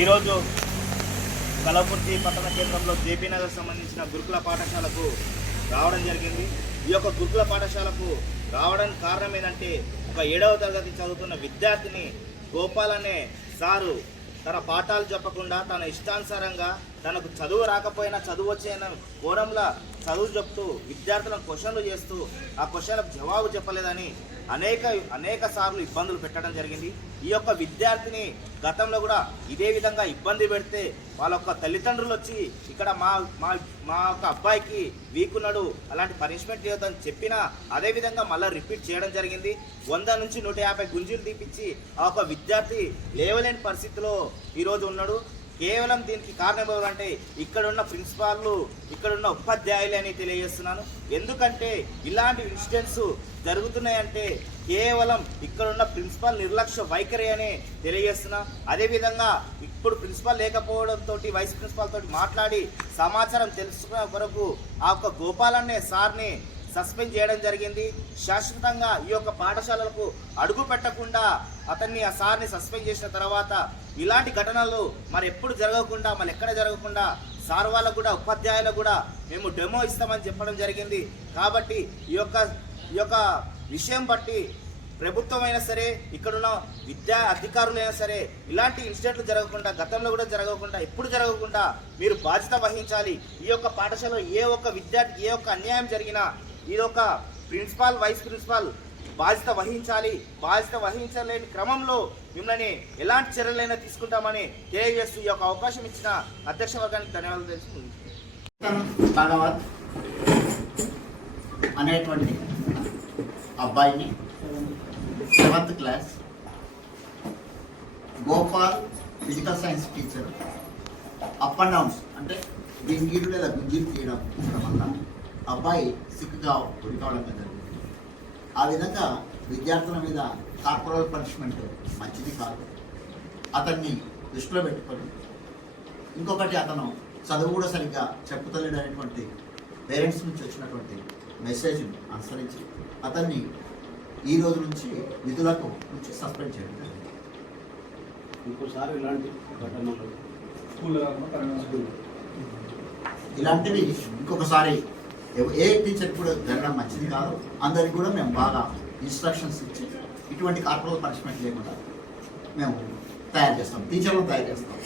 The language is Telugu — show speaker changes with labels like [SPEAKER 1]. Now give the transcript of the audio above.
[SPEAKER 1] ఈరోజు కలపుర్తి పట్టణ కేంద్రంలో జేపీ నగర్ సంబంధించిన గురుకుల పాఠశాలకు రావడం జరిగింది. ఈ యొక్క గురుకుల పాఠశాలకు రావడానికి కారణం ఏంటంటే ఒక ఏడవ తరగతి చదువుతున్న విద్యార్థిని గోపాల్ అనే సారు తన పాఠాలు చెప్పకుండా తన ఇష్టానుసారంగా తనకు చదువు రాకపోయినా చదువు వచ్చిన కోణంలో చదువు చెప్తూ విద్యార్థులను క్వశ్చన్లు చేస్తూ ఆ క్వశ్చన్లకు జవాబు చెప్పలేదని అనేక అనేక సార్లు ఇబ్బందులు పెట్టడం జరిగింది. ఈ యొక్క విద్యార్థిని గతంలో కూడా ఇదే విధంగా ఇబ్బంది పెడితే వాళ్ళ యొక్క తల్లిదండ్రులు వచ్చి ఇక్కడ మా మా మా యొక్క అబ్బాయికి వీకున్నాడు అలాంటి పనిష్మెంట్ చేయొద్దని చెప్పినా అదే విధంగా మళ్ళీ రిపీట్ చేయడం జరిగింది. వంద నుంచి నూట యాభై గుంజీలు తీపిచ్చి ఆ యొక్క విద్యార్థి లేవలేని పరిస్థితిలో ఈరోజు ఉన్నాడు. కేవలం దీనికి కారణం ఎవరంటే ఇక్కడున్న ప్రిన్సిపాల్లు ఇక్కడున్న ఉపాధ్యాయులు అని తెలియజేస్తున్నాను. ఎందుకంటే ఇలాంటి ఇన్సిడెంట్స్ జరుగుతున్నాయంటే కేవలం ఇక్కడున్న ప్రిన్సిపాల్ నిర్లక్ష్య వైఖరి అని తెలియజేస్తున్నా. అదేవిధంగా ఇప్పుడు ప్రిన్సిపాల్ లేకపోవడంతో వైస్ ప్రిన్సిపాల్ తోటి మాట్లాడి సమాచారం తెలుసుకునే వరకు ఆ యొక్క గోపాలన్నే సార్ని సస్పెండ్ చేయడం జరిగింది. శాశ్వతంగా ఈ యొక్క పాఠశాలలకు అడుగు పెట్టకుండా అతన్ని ఆ సార్ని సస్పెండ్ చేసిన తర్వాత ఇలాంటి ఘటనలు మరి ఎప్పుడు జరగకుండా మరి ఎక్కడ జరగకుండా సార్ వాళ్ళకు కూడా ఉపాధ్యాయులకు కూడా మేము డెమో ఇస్తామని చెప్పడం జరిగింది. కాబట్టి ఈ యొక్క ఈ యొక్క విషయం బట్టి ప్రభుత్వం అయినా సరే ఇక్కడున్న విద్యా అధికారులైనా సరే ఇలాంటి ఇన్సిడెంట్లు జరగకుండా గతంలో కూడా జరగకుండా ఎప్పుడు జరగకుండా మీరు బాధ్యత వహించాలి. ఈ యొక్క పాఠశాలలో ఏ ఒక్క విద్యార్థి ఏ ఒక్క అన్యాయం జరిగినా ఇది ఒక ప్రిన్సిపాల్ వైస్ ప్రిన్సిపాల్ బాధ్యత వహించాలి. బాధ్యత వహించలేని క్రమంలో మిమ్మల్ని ఎలాంటి చర్యలైనా తీసుకుంటామని తెలియజేస్తూ ఈ యొక్క అవకాశం ఇచ్చిన అధ్యక్ష వర్గానికి ధన్యవాదాలు తెలుసుకుంది
[SPEAKER 2] భగవత్ అనేటువంటి అబ్బాయిని seventh class Gopal physical science teacher. Up and downs అంటే గింగిలు లేదా గుంజీలు తీయడం వల్ల అబ్బాయి సిక్గా గురి కావడం జరిగింది ఆ విధంగా విద్యార్థుల మీద కార్పొరల్ పనిష్మెంట్ మంచిది కాదు. అతన్ని దృష్టిలో పెట్టుకొని ఇంకొకటి అతను చదువు కూడా సరిగ్గా చెప్పుతలేడు అనేటువంటి పేరెంట్స్ నుంచి వచ్చినటువంటి మెసేజ్ని అనుసరించి అతన్ని ఈ రోజు నుంచి విధులకు నుంచి సస్పెండ్ చేయడం జరిగింది.
[SPEAKER 3] ఇంకోసారి ఇలాంటి ఘటనలు స్కూల్లో కాకుండా
[SPEAKER 2] ఇలాంటివి ఇంకొకసారి ఏ టీచర్ కూడా జరగడం మంచిది కాదు. అందరికి కూడా మేము బాగా ఇన్స్ట్రక్షన్స్ ఇచ్చి ఇటువంటి కార్పొరేట్ పనిష్మెంట్ లేకుండా మేము తయారు చేస్తాం. టీచర్లను తయారు చేస్తాం.